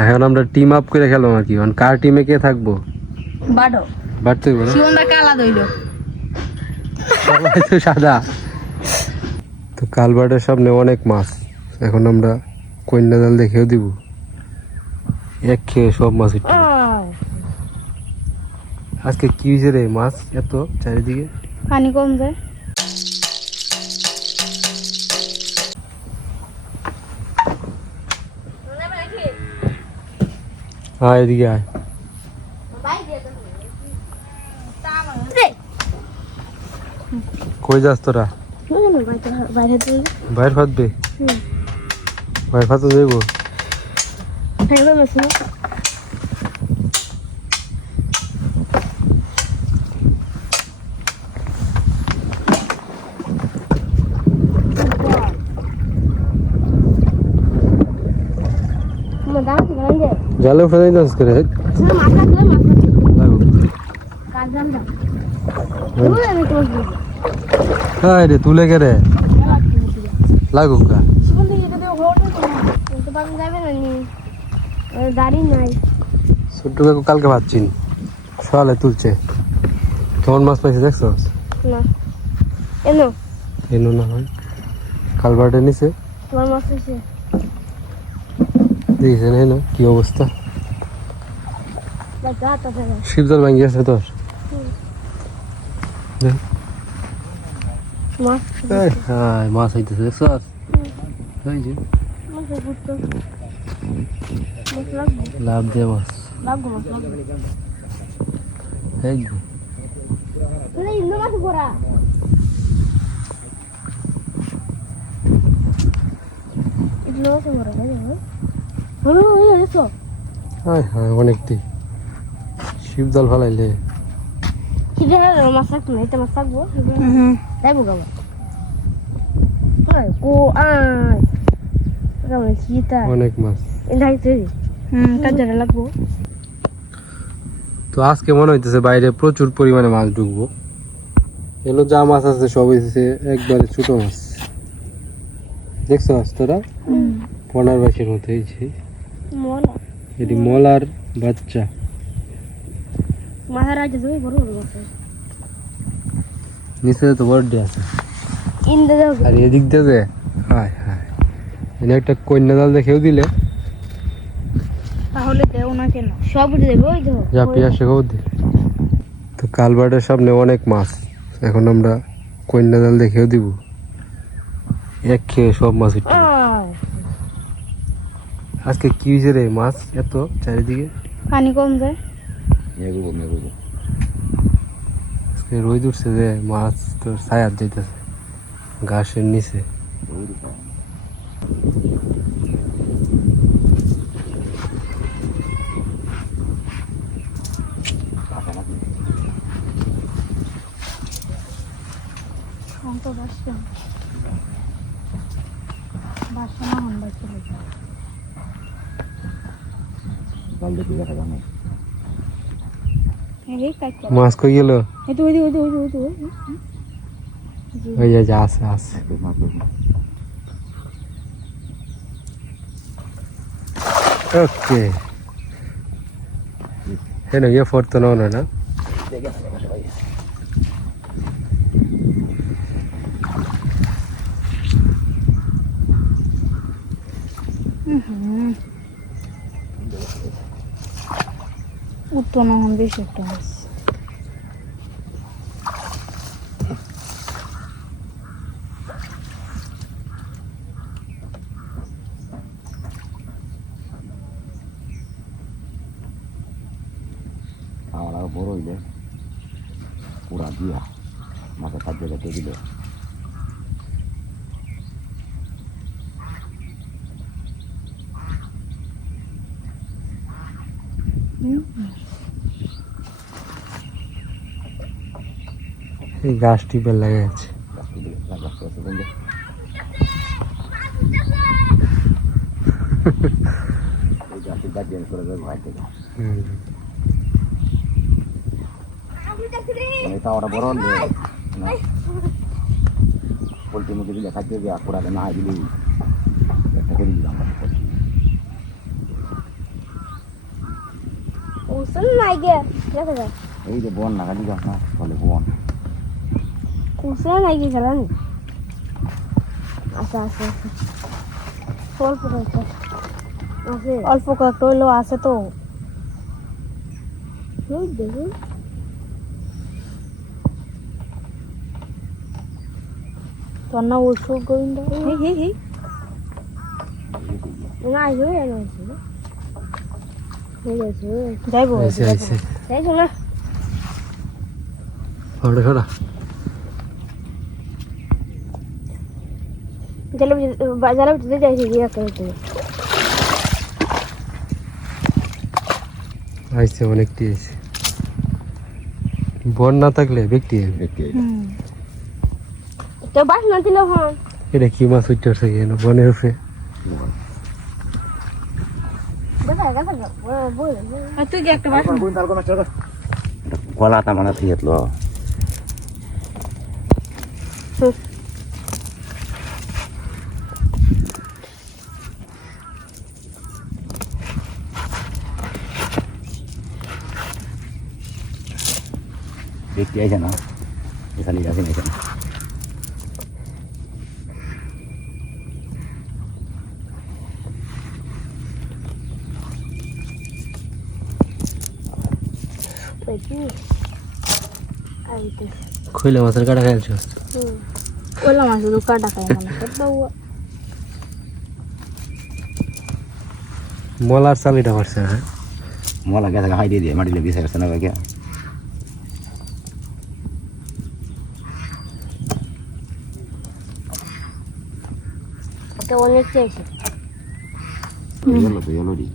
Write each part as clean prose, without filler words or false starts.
এখন আমরা team up করে খেলবো আর কি, মানে কার টিমে কে থাকবো? বাড়ো বাড়তে হবে না, শিবনদা কালা দইলো সবাই তো সাদা। তো কালবাটের সামনে অনেক মাছ, এখন আমরা কন্যা জাল দেখেও দিব, এক খেয়ে সব মাছ উঠবে। আজকে কি হয়েছে রে মাছ এত চারিদিকে? পানি কম যায়। হ্যাঁ এদিকে আয়। কই যাস তোরা? বাইর ফাঁদবে? বাইর ফাঁদতে যাইব? জালে ফেলে যাস করে হ্যাঁ রে তুলে কে রে লাগুক গা। ছোট্ট কাকু কালকে ভাবছিন সকালে তুলছে, কেমন মাছ পাইছে দেখছো? এনো না হয় কালবাটে নিছে দেখছেন, এই না কি অবস্থা, শিবজল ভাঙ্গি আছে তোর। হ্যাঁ মাছ হইতেছে দেখছো? ওই যে লাভ দে মাছ, এই যে হায় হায় অনেকটি শিবজল ফেলাইলে অনেক মাছ। তো আজকে মনে হইতেছে বাইরে প্রচুর পরিমাণে মাছ ঢুকবো, এগুলো যা মাছ আছে সব হইতেছে একবারে ছোট মাছ, দেখছো মাছ তোরা পনার বাসের মতো হয়েছে, এটি মলার বাচ্চা। নিচে তো বড় আছে আর এদিক দিয়ে হায় হায় এনে একটা কন্যা জাল দেখেও দিলে তাহলে দেও না কেন, সব উঠে দেবে ওই তো যা পিয়াসে খাও দে। তো কালবাটের সামনে অনেক মাছ, এখন আমরা কন্যা জাল দেখেও দিব, এক খেয়ে সব মাছ উঠবে। আজকে কি হয়েছে রে মাছ এত চারিদিকে? পানি কম যায়। আজকে রোদ উঠছে যে মাছ তোর ছায়াত যাইতেছে ঘাসের নিচে। মাছ কই গেল? ওই যে আছে আছে। ওকে হেন গিয়ে ফোর্থ না না উঠতো না বেশি একটা মাছ। আমার বড় হইলে পুরা দিয়া মাথা খাদ্য কেটে দিলে এই গাছটি বেল লাগে আছে। ওটা বড় পোলট্রির মধ্যে দিলে খাদ্য দিয়ে পুরা না দিলেই একটা করে দিলাম। কুসুম নাই গে দেখা যায় এই যে বন না গাড়ি যাস না বলে বন কুসুম নাই গে খেলাম আচ্ছা আচ্ছা অল্প কয়েকটা আছে অল্প কয়েকটা হইলো আছে তো দেখুন তোর না ওষুধ গোবিন্দ না যাইব আইছে আইছে যাইছো না ফটো ফটো বাজারে ভিতরে যাইছি গিয়ে করতে আইছে অনেকটি আইছে বন না থাকলে ব্যক্তি আইবে। দেখতে তো বাস না দিল হন এটা কি মাছ উঠছে কেন বনের উপরে তুই কি একটা বাস গলা তা মানে থিয়েত লো দেখতে আইছে না এখানে যাবে না এখানে খইলে মাছের কাটা খাইছো ওলা মাছ তো কাটা খায় মানে বাবু মলার চালিটা করছে হ্যাঁ মোলা গেছে হাই দিয়ে দিয়ে মাটিলে বিছে গেছে না ভাই তো অনেক চাইছে এলো দি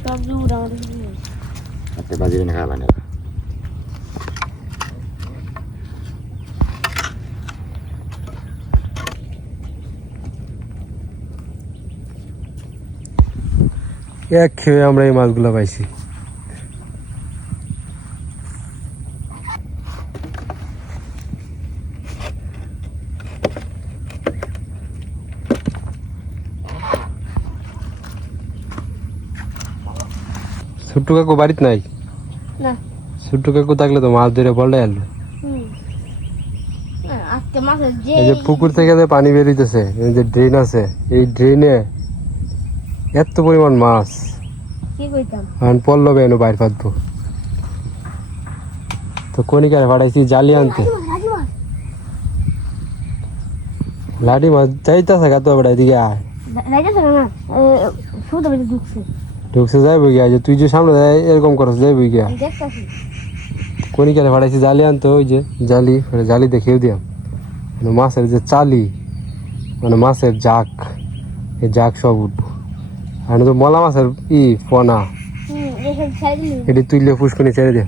সব জুড়া আতে বাজিবে না খাবা না এক খেয়ে আমরা এই মাছগুলো পাইছি ছোট্ট কাকু বাড়িতে নাই না ছোট্ট কাকু থাকলে তো মাছ ধরে পল্টাই আনলো আজকে মাছের যে এই যে পুকুর থেকে যে পানি বেরিয়েছে এই যে ড্রেন আছে এই ড্রেনে এত পরিমাণ মাছ কি কইতাম এখন পল্লবে এনে বাইর পাতবো তো কনিকারে পাঠাইছি জালি আনতে লাডি মাছ যাইতেছে গা তো বেড়া এদিকে আয় রাইজাছে না শুধু বেশি ঢুকছে ঢুকছে যাইব গিয়া যে তুই যে সামনে যাই এরকম করছ যাইব গিয়া দেখতাছি কনিকারে পাঠাইছি জালি আনতে ওই যে জালি জালি দেখিয়ে দিয়াম মানে মাছের যে চালি মানে মাছের জাক এই জাক সব উঠবো আর তো মলা মাছের পোনা দেখে ছাড়ি দিলি এটি তুইলে ফুসকুনি ছেড়ে দে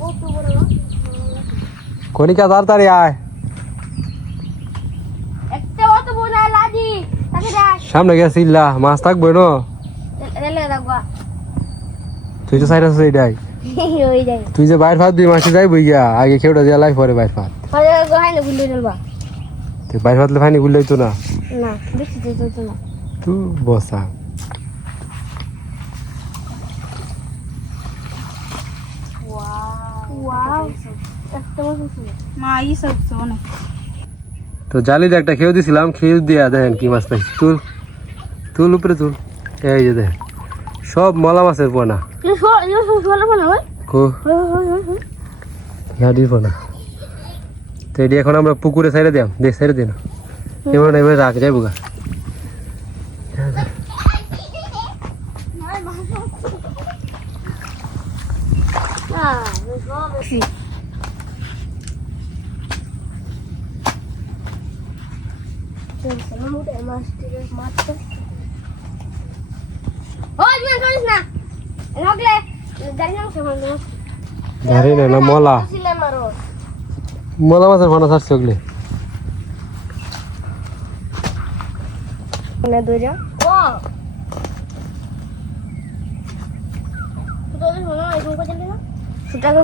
কত বড় কনিকা তাড়াতাড়ি আয় একটা অত বড় লাজি তাকে দেখ সামনে গেছে ইল্লা মাছ থাকবে না রেলে রাখবা তুই তো সাইড আছে এটাই ওই যাই তুই যে বাইর ফাত দুই মাসে যাইবই গিয়া আগে খেউটা দিয়া লাই পরে বাইর ফাত পরে গোহাইলে গুলি রেলবা তুই বাইর ফাতলে ফাইনি গুললেই তো না না বেশি তো না তুই বসা ওয়াও একটা বছর মা ই সব অনেক তো জালিতে একটা খেয়ে দিছিলাম খেয়ে দিয়া দেখেন কি মাছ পাইছি তুল তুল উপরে তুল এই যে দেখেন সব মলা মাছের পোনা কো গাড়ির পোনা তো এটি এখন আমরা পুকুরে সাইডে দিলাম দেখ সাইডে দিন এবার এবার রাখ যাইব গা ধারে না মলা মলা মাছের পোনা ছাড়ছে ওগুলি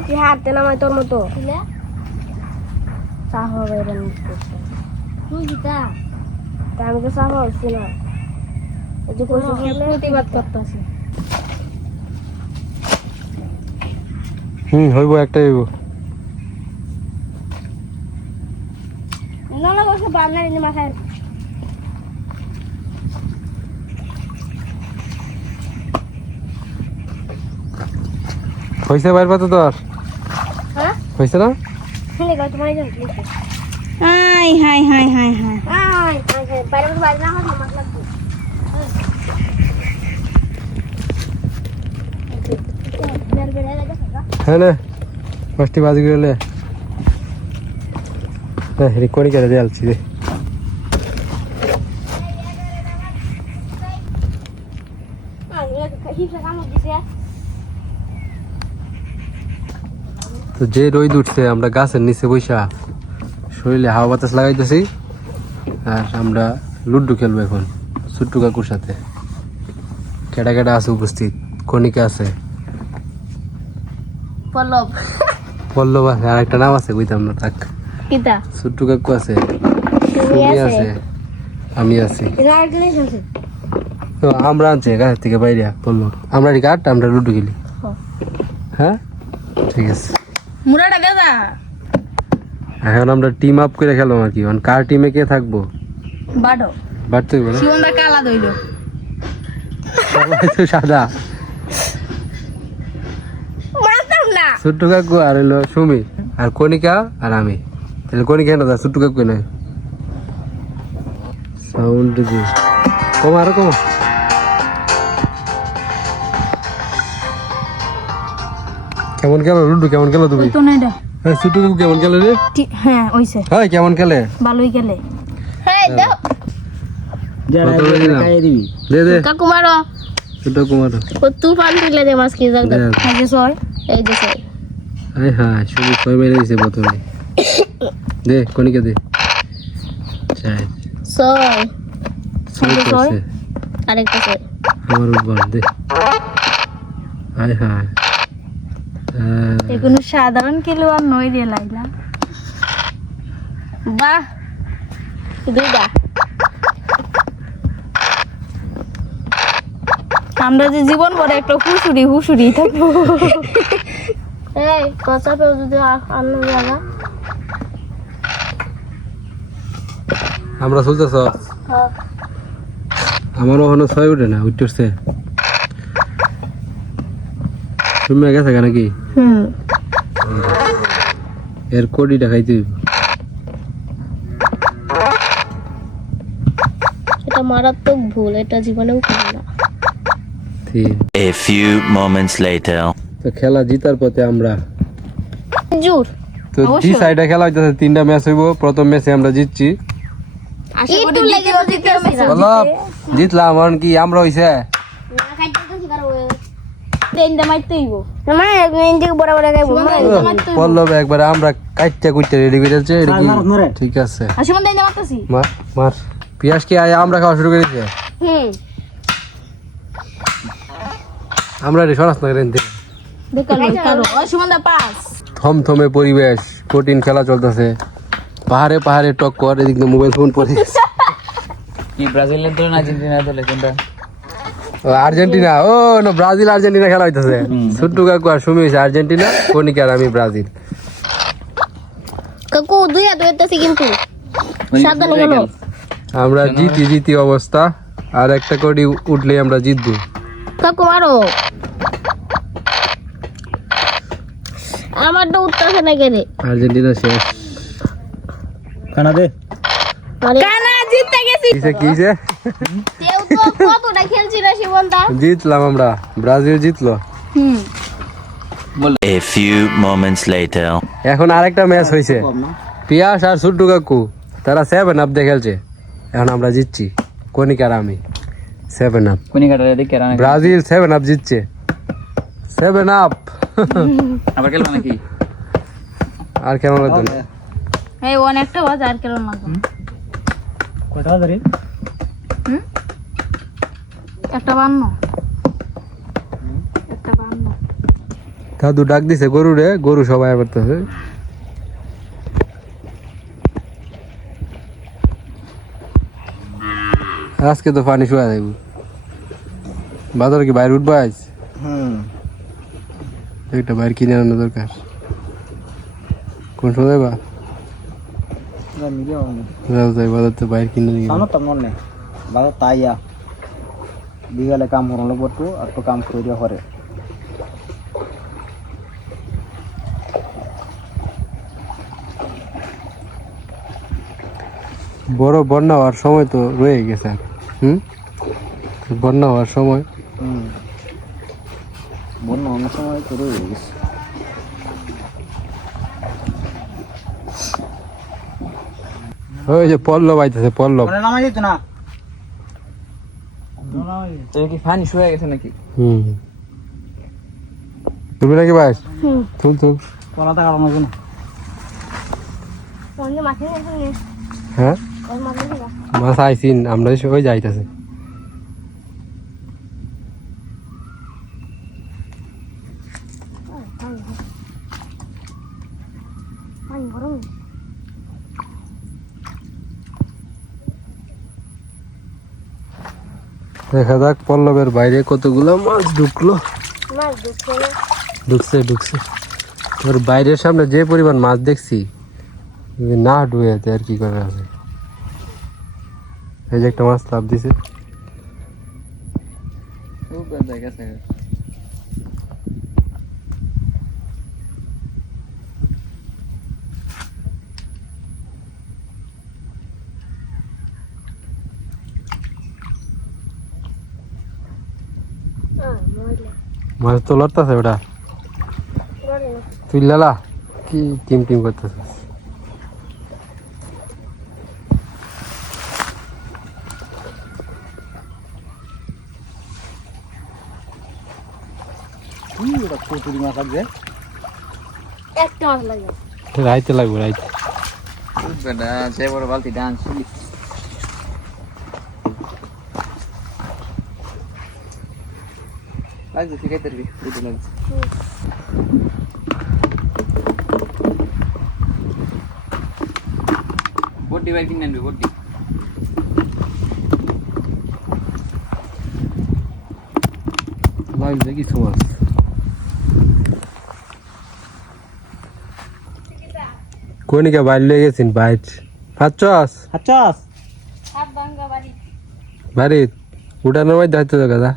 কি হাতে নামাই তোর মতো চা হবে তুই গীতা আমি তো সাফা হচ্ছি না এই যে প্রতিবাদ করতেছে হইব একটা হইব না বসে বান্নার ইনি মাথায় হয়েছে বাইর পাতো তোর হ্যাঁ হয়েছে না শুনে গো তোমার জান কি high high high high hi I বাইরে বাইরে না হয় মাছ লাগবে হ্যাঁ না পাঁচটি বাজি গেলে হ্যাঁ রেকর্ডিং করে দিয়ে আলছি রে তো যে রোদ উঠছে আমরা গাছের নিচে বৈশা শরীরে হাওয়া বাতাস লাগাইতেছি আর আমরা লুড্ডু খেলবো এখন ছোট্টু কাকুর সাথে কেডা কেডা আছে উপস্থিত কণিকা আছে পল্লব পল্লব আছে আর একটা নাম আছে বুঝতাম না থাক কিতা ছোট্টু কাকু আছে সুমি আছে আমি আছি আর জিনিস আছে তো আমরা আনছি গাছের থেকে বাইরে পল্লব আমরা কাট আমরা লুড্ডু খেলি হ্যাঁ ঠিক আছে মুরাটা দাদা এখন আমরা টিম আপ করে খেলবো আর কি কার টিমে কে থাকবো বাড়ো বাড়তে হবে না শিবনদা কালা দইল সবাই তো সাদা মারতাম না ছোট্টু কাকু আর হলো সুমি আর কণিকা আর আমি তাহলে কণিকা না ছোট্টু কাকু নয় সাউন্ড দিয়ে কম আরো কম কেমন খেলো লুড্ডু কেমন খেলো তুমি তো নাইডা হ্যাঁ ছোট্টু কাকু কেমন খেলে রে হ্যাঁ ওইছে হ্যাঁ কেমন খেলে ভালোই গেলে হ্যাঁ দাও কত করে দিলাম? দে দে কাকু মারো ছোট্টু কুমার ও তুফান তুলে দে মাছ কি জাগ দে এই যে সয় এই যে সে হাই হাই সুমি ছয় মেরে দিয়েছে প্রথমে দে কণিকা দে চাই সয় ছয় করছে আরেকটা সে আমার উপর দে হাই হাই এগুলো সাধারণ কিলো আর নয় রে লাইলা বাহ দুইটা আমরা যে জীবন ভরে একটা হুসুরি থাকবো এই কচা পেও যদি আন্ন জায়গা আমরা চলতেছ হ্যাঁ আমারও এখনো ছয় উঠে না উঠতেছে তুমি গেছে নাকি হুম এর কোডিটা খাইতে হইব। এটা মারাত্মক ভুল এটা জীবনেও করবে না ঠিক A few moments later. তো খেলা জিতার পথে আমরা জোর তো জি সাইডে খেলা হইতেছে তিনটা ম্যাচ হইব প্রথম ম্যাচে আমরা জিতছি একটু লেগে তো দিতে বলো জিতলাম এখন কি আমরা হইছে না খাইতে তো শিকার হবে ট্রেনটা মারতে হইব না ইন্ডিকে বড় বড় গাইবো পল্লব একবার আমরা কাইটটা কুইটটা রেডি করে দিয়েছে এটা কি ঠিক আছে আর শিবন দাইনা মারতাছি মার মার পিয়াস কি আয় আমরা খাওয়া শুরু করে দিয়েছে আমরা রে সরাস না রেন কালো ও শিবন দা পাস থমথমে পরিবেশ কঠিন খেলা চলতেছে পাহাড়ে পাহাড়ে টক্কর এদিক দিয়ে মোবাইল ফোন পড়ে কি ব্রাজিলের দল না আর্জেন্টিনার দল কোনটা আর্জেন্টিনা ও না ব্রাজিল আর্জেন্টিনা খেলা হইতেছে ছোট্টু কাকু আর সুমি হইছে আর্জেন্টিনা কণিকা আর আমি ব্রাজিল কাকু দুই হাত হইতেছে কিন্তু সাবধানে গেল আমরা জিতি অবস্থা আর একটা কোটি উঠলে আমরা জিতবো কাকু মারো আমারটা উঠতেছে না কেন আর্জেন্টিনা শেষ কানাডা কানা জিততে গেছি কিসে কেউ তো কতটা খেলছি না শিবনদা জিতলাম আমরা ব্রাজিল জিতলো A few moments later. এখন আরেকটা ম্যাচ হয়েছে পিয়াস আর ছোট্টু কাকু তারা 7 আপ দিয়ে খেলছে এখন আমরা জিতছি কণিকা আর আমি 7 আপ কোনি কাটারে দেখে রানা ব্রাজিল 7 আপ জিতছে 7 আপ আবার খেলবে নাকি আর কেমন লাগতো না এই অনেকটা বাজ আর কেন লাগবে কয়টা ধরে একটা 52 একটা 52 দাদু ডাক দিছে গরু রে গরু সবাই করতেছে আজকে তো পানি শুয়া যাইব বাজারে কি বাইরে উঠবা আইস একটা বাইরে কিনে আনানো দরকার কোন সময় যাবা যাও যাই বাজার তো বাইরে কিনে নিয়ে সামনে তো মনে বাজার তাইয়া বিকালে কাম করানো লাগবো একটু আর একটু কাম করে দেওয়া পরে বড় বন্যা হওয়ার সময় তো রয়ে গেছে বন্যা হওয়ার সময় বন্যা অনেক সময় তো রয়ে গেছে ওই যে পল্লব আইতেছে পল্লব নামাই যেত না কি পানি শুয়ে গেছে নাকি? তুমি নাকি ভাই তুল তুল পলাটা কাটানো কোনো কোনদিন মাঠে নেই হ্যাঁ ওই মাঠে নেই মাছ আইসিন আমরা সবাই যাইতেছে পানি গরম দেখা যাক পল্লবের বাইরে কতগুলো মাছ ঢুকলো মাছ ঢুকছে না ঢুকছে তোর বাইরের সামনে যে পরিমাণ মাছ দেখছি যদি না ঢুকে আর কি করা হবে এই যে একটা মাছ লাভ দিছে মাছ তো লড়তেছে ওটা তুই লালা কি টিম টিম করতেছিস কচুরি মাছ আছে একটা মাছ লাগে রাইতে লাগবে রাইতে সে বড় বালতি ডান্স লাগছে শিখাইতে পারবি দুটো লাগছে বড্ডি বাইক কিনে আনবি বড্ডি লাগবে কিছু মাছ কোনিকা বাইর লেগে গেছেন বাইট হাচ্ছাস আচ্ছা সাপ ভাঙ্গা বাড়ি বাড়ি উঠানোর মধ্যে হয়তো দাদা